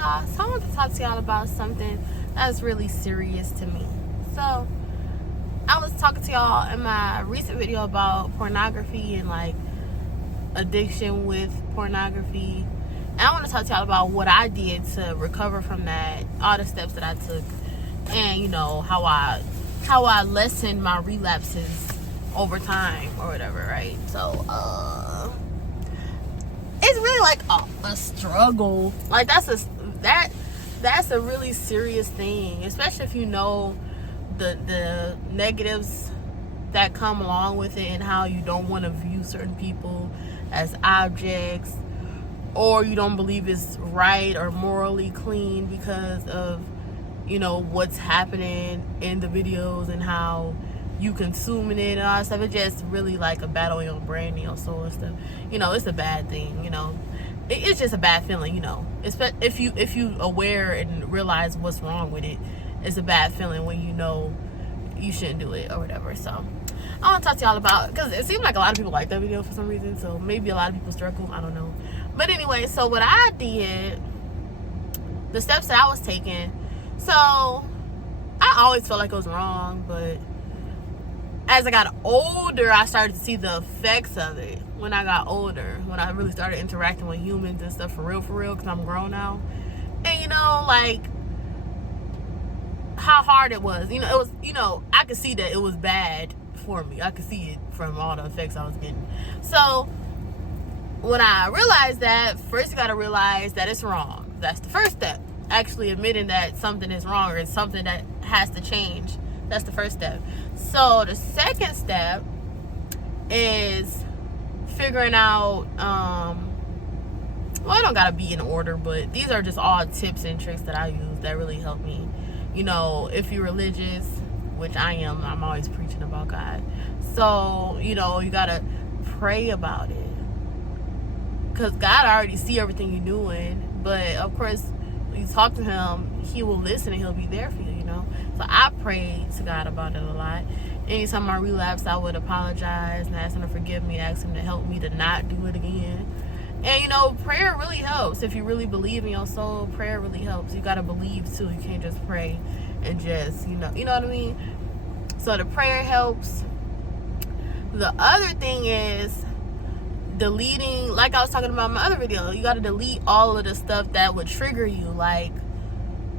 y'all. So I want to talk to y'all about something that's really serious to me. So I was talking to y'all in my recent video about pornography and like addiction with pornography. And I want to talk to y'all about what I did to recover from that, all the steps that I took, and you know how I lessened my relapses over time or whatever, right? So it's really like a struggle. Like that's a really serious thing, especially if you know the negatives that come along with it and how you don't want to view certain people as objects, or you don't believe it's right or morally clean because of, you know, what's happening in the videos and how you consuming it and all that stuff. It's just really like a battle in your brain and your soul and stuff. You know, it's a bad thing, you know. It's just a bad feeling, you know. If you aware and realize what's wrong with it, it's a bad feeling when you know you shouldn't do it or whatever. So I want to talk to y'all about, because it seems like a lot of people like that video for some reason, so maybe a lot of people struggle, I don't know. But anyway, so what I did, the steps that I was taking, so I always felt like it was wrong, but as I got older, I started to see the effects of it. When I got older, when I really started interacting with humans and stuff for real, because I'm grown now. And you know, like, how hard it was. You know, it was, you know, I could see that it was bad for me. I could see it from all the effects I was getting. So when I realized that, first you gotta realize that it's wrong. That's the first step. Actually admitting that something is wrong or it's something that has to change. That's the first step. So the second step is figuring out, well, it don't gotta be in order, but these are just all tips and tricks that I use that really help me. You know, if you're religious, which I am, I'm always preaching about God. So, you know, you gotta pray about it, because God already see everything you're doing. But of course, when you talk to him, he will listen and he'll be there for you, you know. So I pray to God about it a lot. Anytime I relapse, I would apologize and ask him to forgive me, ask him to help me to not do it again. And you know, prayer really helps. If you really believe in your soul, prayer really helps. You gotta believe too. You can't just pray and just, you know what I mean? So the prayer helps. The other thing is deleting, like I was talking about in my other video, you gotta delete all of the stuff that would trigger you. Like,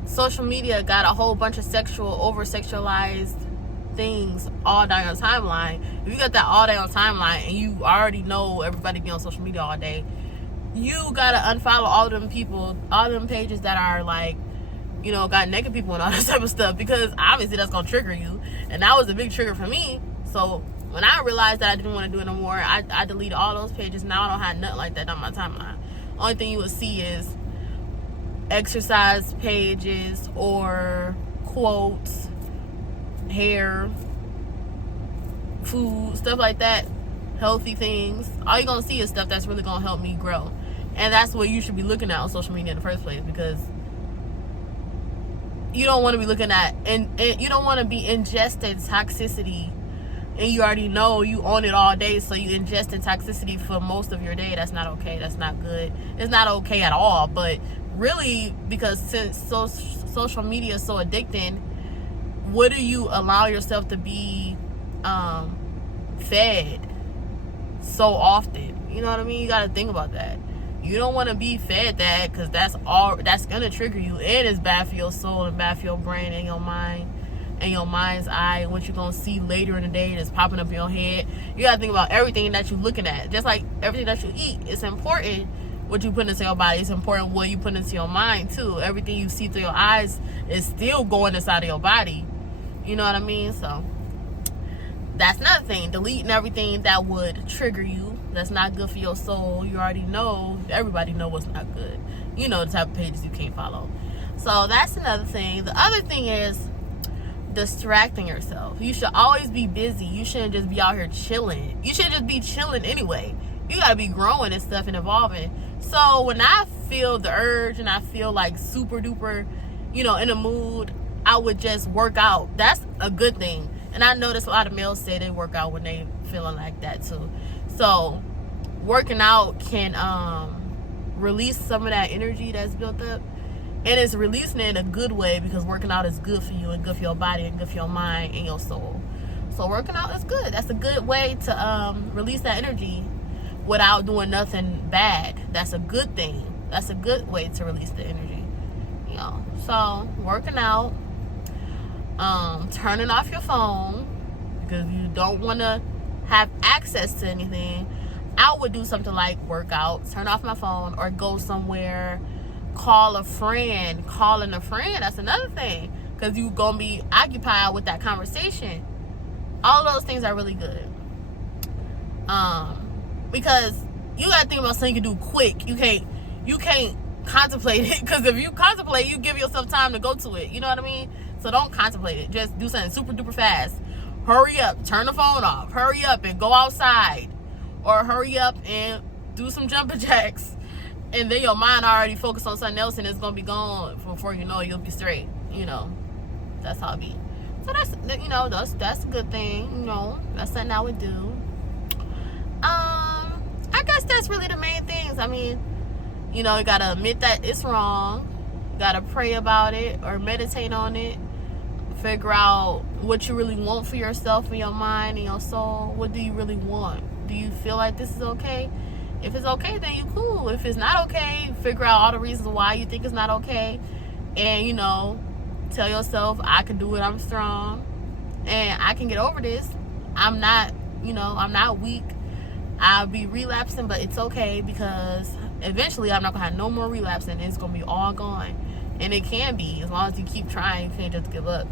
social media got a whole bunch of over-sexualized things all down your timeline. If you got that all day on timeline and you already know everybody be on social media all day, you gotta unfollow all them people, all them pages that are like, you know, got naked people and all that type of stuff, because obviously that's gonna trigger you. And that was a big trigger for me. So when I realized that I didn't want to do it no more, I deleted all those pages. Now I don't have nothing like that on my timeline. Only thing you will see is exercise pages or quotes, hair, food, stuff like that, healthy things. All you're gonna see is stuff that's really gonna help me grow. And that's what you should be looking at on social media in the first place, because you don't want to be looking at and you don't want to be ingesting toxicity, and you already know you own it all day, so you ingesting toxicity for most of your day. That's not okay. That's not good. It's not okay at all. But really, because since social media is so addicting, what do you allow yourself to be fed so often? You know what I mean? You got to think about that. You don't want to be fed that, because that's gonna trigger you, and it's bad for your soul and bad for your brain and your mind and your mind's eye. What you're gonna see later in the day that's popping up in your head. You gotta think about everything that you're looking at. Just like everything that you eat, it's important what you put into your body. It's important what you put into your mind too. Everything you see through your eyes is still going inside of your body. You know what I mean? So that's another thing. Deleting everything that would trigger you, that's not good for your soul. You already know, everybody know what's not good. You know the type of pages you can't follow. So that's another thing. The other thing is distracting yourself. You should always be busy. You shouldn't just be out here chilling. You should just be chilling anyway. You gotta be growing and stuff and evolving. So when I feel the urge and I feel like super duper, you know, in a mood, I would just work out. That's a good thing. And I notice a lot of males say they work out when they feeling like that too. So working out can release some of that energy that's built up, And it's releasing it in a good way, because working out is good for you and good for your body and good for your mind and your soul. So working out is good. That's a good way to release that energy without doing nothing bad. That's a good thing. That's a good way to release the energy. You know, so working out, turning off your phone because you don't want to have access to anything. I would do something like work out, turn off my phone, or go somewhere, call a friend. Calling a friend, that's another thing, because you're going to be occupied with that conversation. All of those things are really good. Because you got to think about something you can do quick. You can't contemplate it, because if you contemplate, you give yourself time to go to it. You know what I mean? So don't contemplate it. Just do something super duper fast. Hurry up, turn the phone off. Hurry up and go outside. Or hurry up and do some jumping jacks. And then your mind already focused on something else, and it's going to be gone before you know it, you'll be straight. You know, that's how it be. So that's, you know, that's a good thing. You know, that's something I would do. I guess that's really the main things. I mean, you know, you got to admit that it's wrong. You got to pray about it or meditate on it. Figure out what you really want for yourself and your mind and your soul. What do you really want? Do you feel like this is okay? If it's okay, then you cool. If it's not okay, figure out all the reasons why you think it's not okay. And, you know, tell yourself, I can do it, I'm strong. And I can get over this. I'm not, you know, I'm not weak. I'll be relapsing, but it's okay, because eventually I'm not going to have no more relapsing. It's going to be all gone. And it can be, as long as you keep trying. You can't just give up.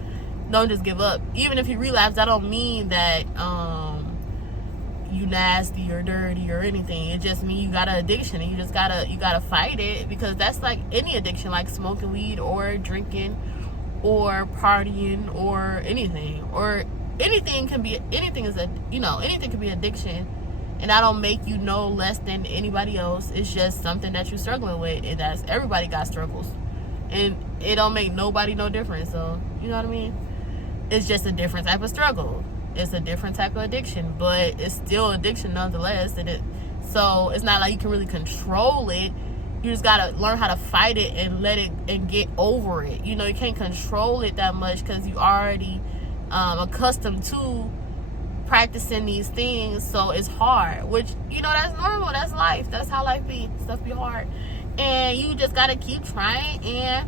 Don't just give up. Even if you relapse, that don't mean that you nasty or dirty or anything. It just means you got an addiction, and you gotta fight it, because that's like any addiction, like smoking weed or drinking or partying or anything. Or anything can be anything can be addiction. And that don't make you no less than anybody else. It's just something that you're struggling with. And that's, everybody got struggles. And it don't make nobody no different. So, you know what I mean? It's just a different type of struggle. It's a different type of addiction. But it's still addiction nonetheless. So it's not like you can really control it. You just got to learn how to fight it and let it and get over it. You know, you can't control it that much, because you already accustomed to practicing these things. So it's hard, which, you know, that's normal. That's life. That's how life be. Stuff be hard. And you just got to keep trying. And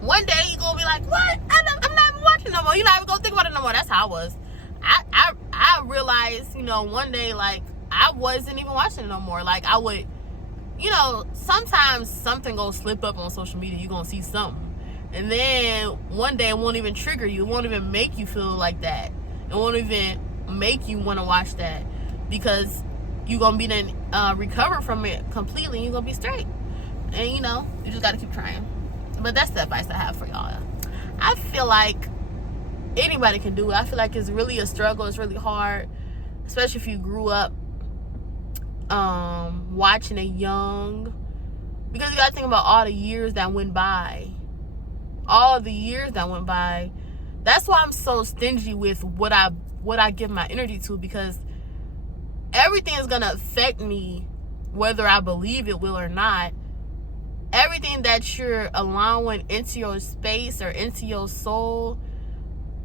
one day you're going to be like, what? I'm not even watching no more. You're not even going to think about it no more. That's how I was. I realized, you know, one day, like, I wasn't even watching it no more. Like, I would, you know, sometimes something gonna slip up on social media. You're gonna see something, and then one day it won't even trigger you. It won't even make you feel like that. It won't even make you want to watch that, because you're gonna be then recover from it completely, and you're gonna be straight. And, you know, you just gotta keep trying. But that's the advice I have for y'all. I feel like anybody can do it. I feel like it's really a struggle. It's really hard, especially if you grew up watching it young, because you gotta think about all the years that went by. That's why I'm so stingy with what I give my energy to, because everything is gonna affect me whether I believe it will or not. Everything that you're allowing into your space or into your soul,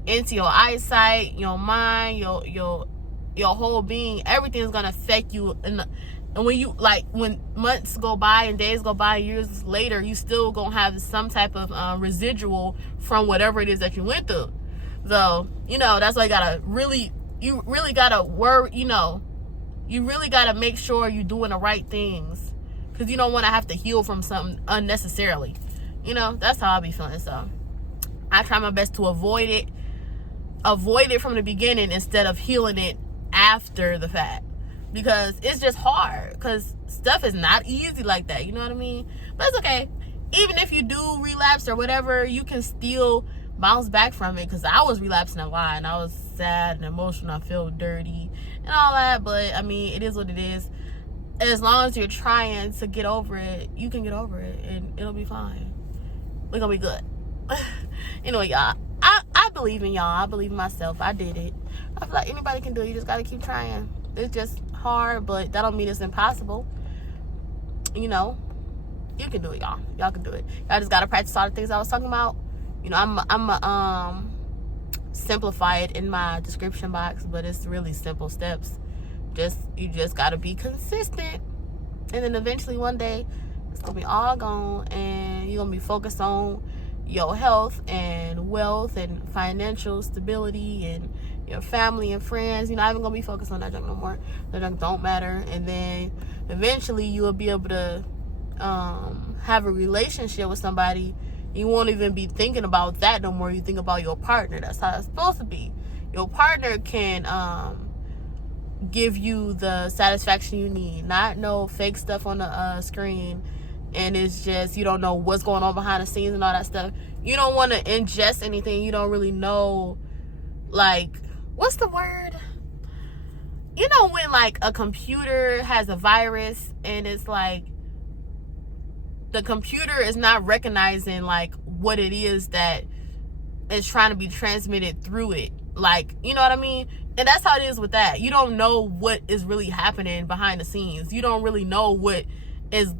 into your eyesight, your mind, your whole being, everything is gonna affect you. And when you, like, when months go by and days go by, years later, you still gonna have some type of residual from whatever it is that you went through. So, you know, that's why you really gotta worry. You know, you really gotta make sure you're doing the right things, because you don't want to have to heal from something unnecessarily. You know, that's how I be feeling. So I try my best to avoid it from the beginning instead of healing it after the fact, because it's just hard, because stuff is not easy like that. You know what I mean? But it's okay. Even if you do relapse or whatever, you can still bounce back from it, because I was relapsing a lot, and I was sad and emotional. I feel dirty and all that. But I mean, it is what it is. As long as you're trying to get over it, you can get over it, and it'll be fine. We're gonna be good. Anyway, y'all, I believe in y'all. I believe in myself. I did it. I feel like anybody can do it. You just gotta keep trying. It's just hard, but that don't mean it's impossible. You know, You can do it, y'all. Y'all can do it. Y'all just gotta practice all the things I was talking about. You know, I'm simplify it in my description box, but it's really simple steps. You just gotta be consistent, and then eventually one day it's gonna be all gone, and you're gonna be focused on your health and wealth and financial stability and your family and friends. You're not even gonna be focused on that junk no more. That junk don't matter. And then eventually you will be able to have a relationship with somebody. You won't even be thinking about that no more. You think about your partner. That's how it's supposed to be. Your partner can give you the satisfaction you need, not no fake stuff on the screen, and it's just you don't know what's going on behind the scenes and all that stuff. You don't want to ingest anything you don't really know. Like, what's the word? You know when like a computer has a virus and it's like the computer is not recognizing like what it is that is trying to be transmitted through it. Like, you know what I mean? And that's how it is with that. You don't know what is really happening behind the scenes. You don't really know what is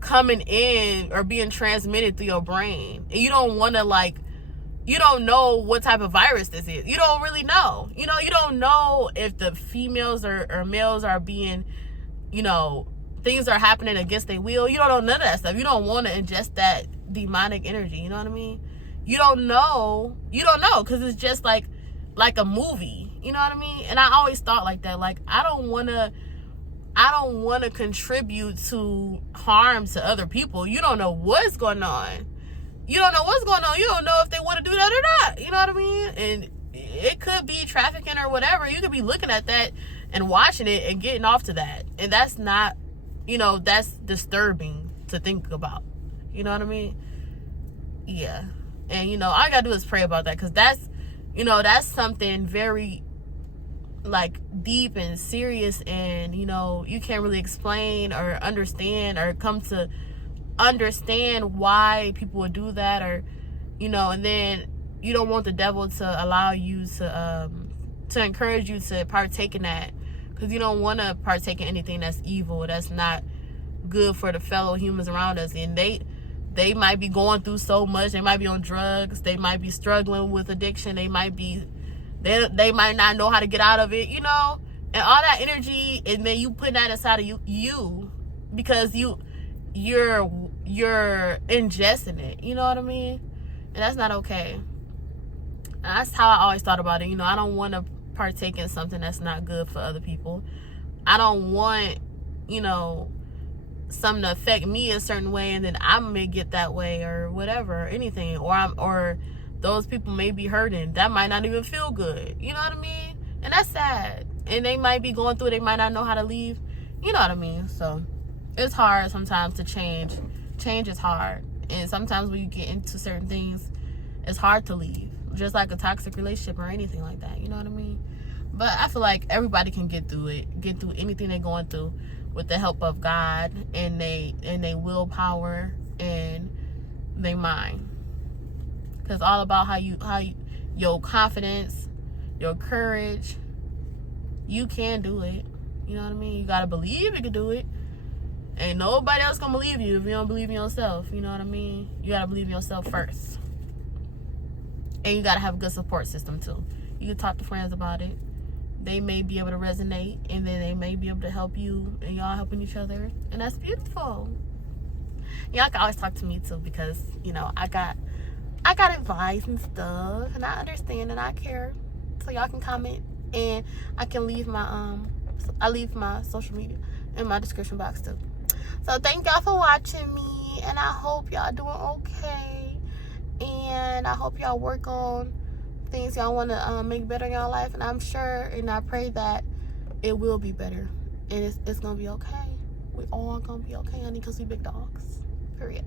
coming in or being transmitted through your brain. And you don't want to like, you don't know what type of virus this is. You don't really know. You know, you don't know if the females or males are being, you know, things are happening against their will. You don't know none of that stuff. You don't want to ingest that demonic energy. You know what I mean? You don't know because it's just like a movie. You know what I mean? And I always thought like that. Like, I don't want to contribute to harm to other people. You don't know what's going on. You don't know what's going on. You don't know if they want to do that or not. You know what I mean? And it could be trafficking or whatever. You could be looking at that and watching it and getting off to that. And that's not, you know, that's disturbing to think about. You know what I mean? Yeah. And, you know, all I got to do is pray about that, because that's, you know, that's something very, like, deep and serious, and, you know, you can't really explain or understand or come to understand why people would do that, or, you know, and then you don't want the devil to allow you to encourage you to partake in that, because you don't want to partake in anything that's evil, that's not good for the fellow humans around us. And they might be going through so much. They might be on drugs. They might be struggling with addiction. They might not know how to get out of it, you know? And all that energy, and then you put that inside of you because you're ingesting it. You know what I mean? And that's not okay. And that's how I always thought about it. You know, I don't want to partake in something that's not good for other people. I don't want, you know, something to affect me a certain way, and then I may get that way or whatever, or anything, or those people may be hurting. That might not even feel good. You know what I mean? And that's sad. And they might be going through it. They might not know how to leave. You know what I mean? So it's hard sometimes to change. Change is hard. And sometimes when you get into certain things, it's hard to leave. Just like a toxic relationship or anything like that. You know what I mean? But I feel like everybody can get through it. Get through anything they're going through with the help of God and they willpower and they mind. Because all about how you your confidence, your courage, you can do it. You know what I mean? You gotta believe you can do it. Ain't nobody else gonna believe you if you don't believe in yourself. You know what I mean? You gotta believe in yourself first. And you gotta have a good support system too. You can talk to friends about it. They may be able to resonate, and then they may be able to help you, and y'all helping each other, and that's beautiful. Y'all can always talk to me too, because, you know, I got advice and stuff, and I understand and I care. So y'all can comment, and I can leave my social media in my description box too. So thank y'all for watching me, and I hope y'all doing okay, and I hope y'all work on things y'all want to make better in y'all life, and I'm sure and I pray that it will be better, and it's gonna be okay. We all gonna be okay, honey, because we big dogs, period.